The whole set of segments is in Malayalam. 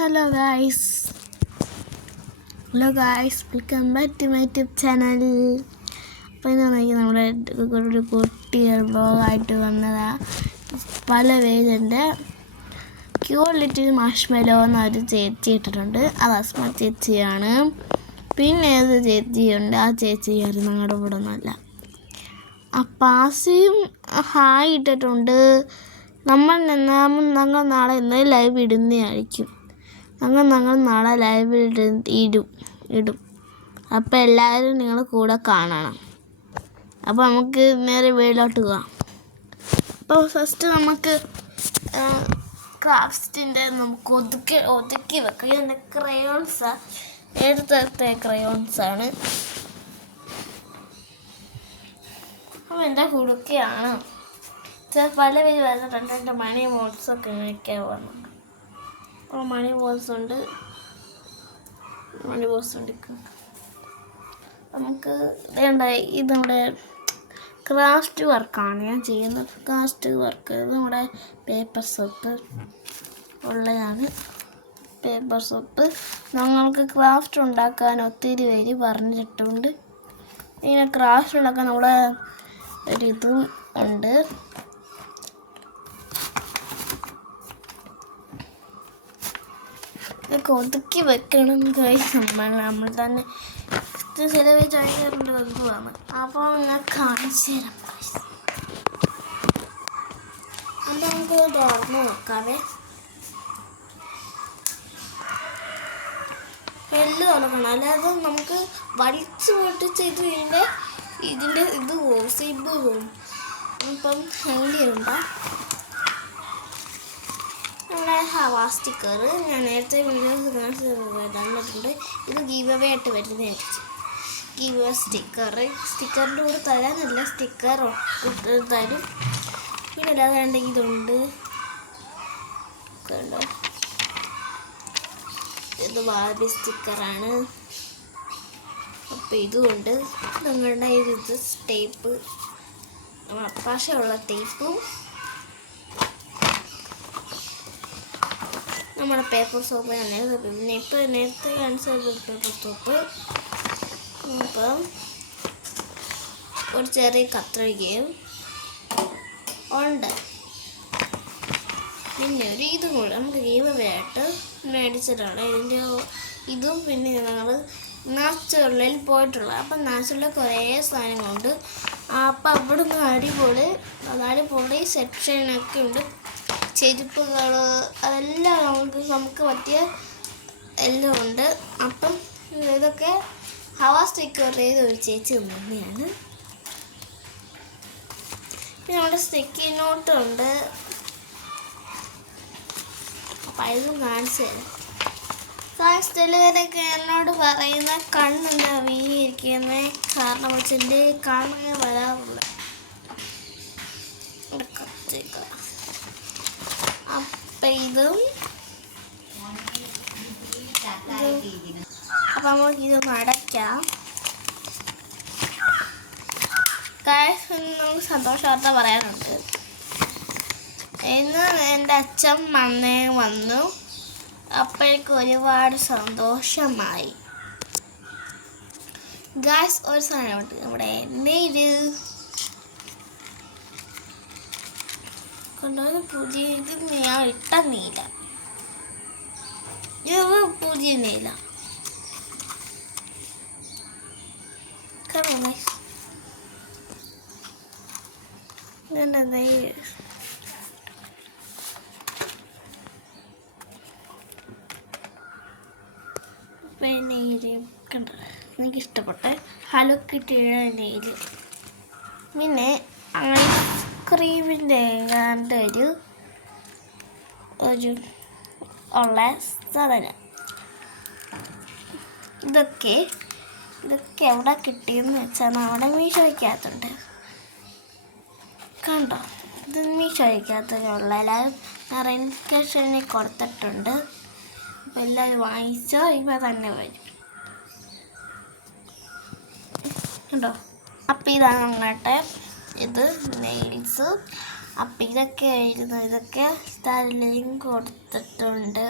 Hello guys welcome back to my YouTube channel. അപ്പോൾ ഇന്നാണെങ്കിൽ നമ്മുടെ ഒരു കുട്ടികൾ ബ്ലോഗായിട്ട് വന്നതാണ്. പല പേരുണ്ട്. ക്യൂലിറ്റി മാഷ്മെലോ എന്നൊരു ചേച്ചി ഇട്ടിട്ടുണ്ട്. അത് അസ്മ ചേച്ചിയാണ്. പിന്നെ ഏത് ചേച്ചിയുണ്ട്, ആ ചേച്ചി ആയിരുന്നു ഞങ്ങളുടെ കൂടെ ഒന്നുമല്ല. പാസിയും ഹായ് ഇട്ടിട്ടുണ്ട്. ഞങ്ങൾ നാളെ ഇന്ന് ലൈവ് ഇടുന്നതായിരിക്കും. ഞങ്ങൾ നാളെ ലൈവിൽ ഇടും. അപ്പോൾ എല്ലാവരും നിങ്ങൾ കൂടെ കാണണം. അപ്പോൾ നമുക്ക് നേരെ വീട്ടിലോട്ട് പോകാം. അപ്പോൾ ഫസ്റ്റ് നമുക്ക് ക്രാഫ്റ്റിൻ്റെ നമുക്ക് ഒതുക്കി വെക്കാം. ഇതിൻ്റെ ക്രയോൺസാണ്, എടുത്തത്തെ ക്രയോൺസാണ്. അപ്പോൾ എൻ്റെ കുടുക്കയാണ്. പല പേര് വരുന്നുണ്ട്. എൻ്റെ മണി മോൾസൊക്കെ വയ്ക്കാൻ പോകുന്നു. അപ്പോൾ മണി ബോൾസ് ഉണ്ട്. നമുക്ക് ഇത് നമ്മുടെ ക്രാഫ്റ്റ് വർക്കാണ് ഞാൻ ചെയ്യുന്നത്. ക്രാഫ്റ്റ് വർക്ക് ഇത് നമ്മുടെ പേപ്പർ സോപ്പ് ഉള്ളതാണ്. പേപ്പർ സോപ്പ് ഞങ്ങൾക്ക് ക്രാഫ്റ്റ് ഉണ്ടാക്കാൻ ഒത്തിരി പേര് പറഞ്ഞിട്ടുണ്ട്. ഇങ്ങനെ ക്രാഫ്റ്റ് ഉണ്ടാക്കാൻ നമ്മുടെ ഒരിതും ഉണ്ട്. ഇതൊക്കെ ഒതുക്കി വെക്കണം. നമ്മൾ തന്നെ ചിലവ് ചോദിക്കാറുണ്ട് വെക്കുവാണ്. അപ്പോൾ ഞാൻ കാണിച്ചു തരാം. അത് നമുക്ക് തുറന്ന് നോക്കാവേ. എല്ലാം തുറക്കണം, അല്ലാതെ നമുക്ക് വലിച്ചു പൊട്ടിച്ച് ഇതിൻ്റെ ഇത് പോവും, സിബ് പോവും. ഇപ്പം ഹൈലിയുണ്ട നമ്മുടെ ഹവാ സ്റ്റിക്കർ ഞാൻ നേരത്തെ വീഡിയോസ് തന്നിട്ടുണ്ട്. ഇത് ഗീവ് അവേ ആയിട്ട് വരുന്നതായിരിക്കും. ഗീവ് സ്റ്റിക്കറിൻ്റെ കൂടെ തരാനല്ല, സ്റ്റിക്കർ തരും. പിന്നെ അല്ലാതെ വേണ്ട ഇതുണ്ട് കണ്ടോ, ഇത് ബാർബി സ്റ്റിക്കറാണ്. അപ്പോൾ ഇതുകൊണ്ട് നിങ്ങളുടെ ഇത് ടേപ്പ്, പശയുള്ള ടേപ്പും നമ്മുടെ പേപ്പർ സോപ്പ്. പിന്നെ ഇപ്പോൾ നേരത്തെ കാണിച്ച പേപ്പർ സോപ്പ്. ഇപ്പം ഒരു ചെറിയ കത്രികയും ഉണ്ട്. പിന്നെ ഒരു ഇതും കൂടെ നമുക്ക് ഗീവയായിട്ട് മേടിച്ചിട്ടാണ്. ഇതിൻ്റെ ഇതും പിന്നെ ഞങ്ങൾ നാച്ചുറലിൽ പോയിട്ടുള്ളത്. അപ്പം നാച്ചുറലിൽ കുറേ സാധനങ്ങളുണ്ട്. അപ്പം അവിടെ നിന്ന് അടിപൊളി സെക്ഷനൊക്കെ ഉണ്ട്. ചെരുപ്പുകൾ അതെല്ലാം നമുക്ക് പറ്റിയ എല്ലാം ഉണ്ട്. അപ്പം ഇതൊക്കെ ഹവാ സ്റ്റിക്കർ ചെയ്ത് ഒരു ചേച്ചി തന്നെയാണ്. പിന്നെ നമ്മുടെ സ്റ്റിക്കി നോട്ടുണ്ട്. അപ്പം ഇതും കാണിച്ചു തരാം. ചിലവരൊക്കെ എന്നോട് പറയുന്ന കണ്ണെന്താ വീയിരിക്കുന്നത് കാരണം വെച്ചെൻ്റെ കണ്ണ് വരാറുള്ള അപ്പം ഇതും. അപ്പം നമുക്കിത് അടയ്ക്കാം. നമുക്ക് സന്തോഷവാർത്ത പറയാനുണ്ട്. ഇന്ന് എൻ്റെ അച്ഛൻ വന്നു. അപ്പോഴേക്കും ഒരുപാട് സന്തോഷമായി. ഗായ്സ് ഒരു സാധനമുണ്ട് നമ്മുടെ നെയ്ല് കൊണ്ടുവന്ന് പുതിയ ഇത് ഞാൻ ഇട്ട നീല, ഇത് പുതിയ നീല കാണാം. നെയ്ല് കണ്ട എനിക്കിഷ്ടപ്പെട്ട ഹലോ കിട്ടിയ നെയ്ല്. പിന്നെ ഐസ്ക്രീമിൻ്റെ ഒരു ഉള്ള സാധനം. ഇതൊക്കെ എവിടെ കിട്ടിയെന്ന് വെച്ചാൽ നമ്മുടെ മീഷോയ്ക്കകത്തുണ്ട്. കണ്ടോ, ഇത് മീഷോയ്ക്കകത്തുള്ള എല്ലാവരും റെൻകേഷനിൽ കൊടുത്തിട്ടുണ്ട്. അപ്പോൾ എല്ലാവരും വാങ്ങിച്ചോ, ഇവ തന്നെ വരും. കണ്ടോ, അപ്പം ഇതാണ് അങ്ങോട്ടെ ഇത് നെയിൽസ്. അപ്പം ഇതൊക്കെ ലിങ്ക് കൊടുത്തിട്ടുണ്ട്.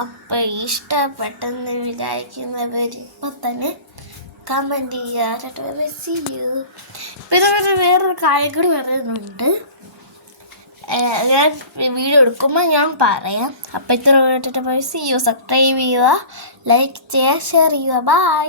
അപ്പം ഇഷ്ടപ്പെട്ടെന്ന് വിചാരിക്കുന്നവർ ഇപ്പം തന്നെ കമൻറ്റ് ചെയ്യുക. See you. പിന്നെ വേറൊരു കാര്യം കൂടി പറയുന്നുണ്ട്. ഞാൻ വീഡിയോ എടുക്കുമ്പോൾ ഞാൻ പറയാം. അപ്പം ഇത്ര സീ യു. സബ്സ്ക്രൈബ് ചെയ്യുക, ലൈക്ക് ചെയ്യുക, ഷെയർ ചെയ്യുക. ബൈ.